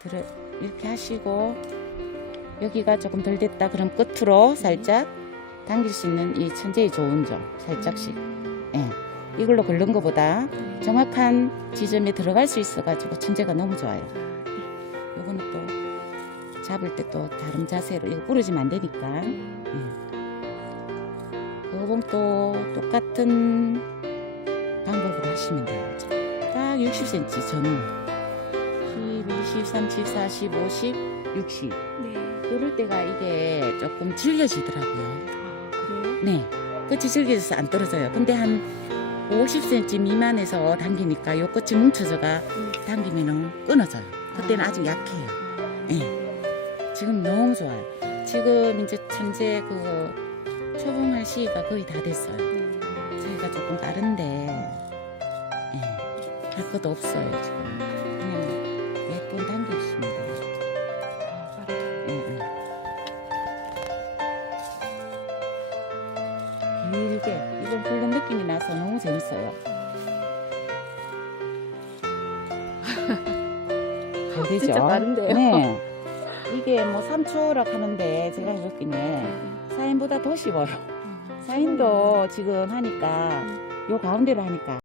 들어 이렇게 하시고 여기가 조금 덜 됐다 그럼 끝으로 살짝 당길 수 있는 이 천재의 좋은 점 살짝씩. 예. 이걸로 걸른 것보다 정확한 지점에 들어갈 수 있어 가지고 천재가 너무 좋아요. 요거는 또 잡을 때 또 다른 자세로 이거 부러지면 안 되니까. 요건 또 똑같은 방법으로 하시면 돼요. 딱 60cm 전후 10, 20, 30, 40, 50, 60 네. 그럴 때가 이게 조금 질겨지더라고요. 아, 그래요? 네. 끝이 질겨져서 안 떨어져요. 근데 한 50cm 미만에서 당기니까 요 끝이 뭉쳐져가 음. 당기면은 끊어져요. 그때는 아. 아직 약해요. 아, 예. 지금 너무 좋아요. 지금 이제 천재 그거 초봉할 시기가 거의 다 됐어요. 네. 저희가 조금 빠른데 예. 할 것도 없어요 지금. 길게 이건 훌른 느낌이 나서 너무 재밌어요. 잘 되죠? 진짜 빠른데요? 네. 이게 뭐 3초라 하는데 제가 해봤기에 사인보다 더 쉬워요. 사인도 지금 하니까 요 가운데로 하니까